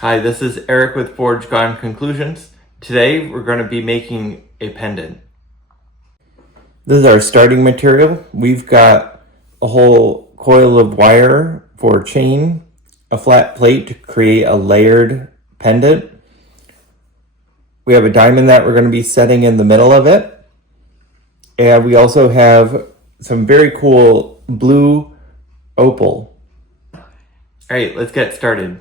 Hi, this is Eric with Forge Gone Conclusions. Today we're going to be making a pendant. This is our starting material. We've got a whole coil of wire for chain, a flat plate to create a layered pendant. We have a diamond that we're going to be setting in the middle of it. And we also have some very cool blue opal. All right, let's get started.